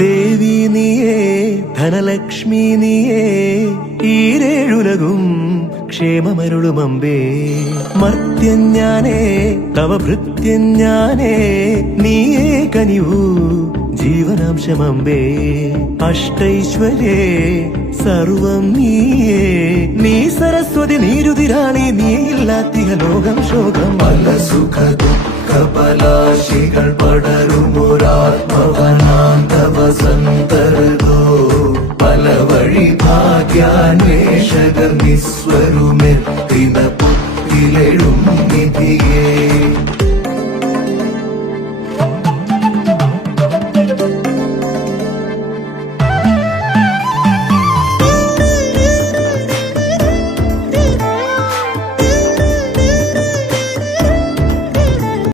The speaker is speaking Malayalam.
ദേവി നീയേ ധനലക്ഷ്മി നീയേ ഈരേഴുലകും ക്ഷേമമരുളുമമ്പേ. മർത്യൻ ഞാനേ തവ ഭൃത്യൻ ഞാനേ നീയേ കനിവൂ ജീവനാംശമമ്പേ. അഷ്ടൈശ്വര്യേ സർവം നീയേ നീ സരസ്വതി നീരുതിരാളി നീയില്ലാത്തിക ലോകം ശോകം. പല സുഖ ദുഃഖ പലാശികൾ പടരുമൊരാത്മവനാന്തവസന്തരതോ പല വഴി ഭാഗ്യാന്വേഷകർ നിസ്വരുമെത്തിന പുത്തിലെഴും നിധിയേ.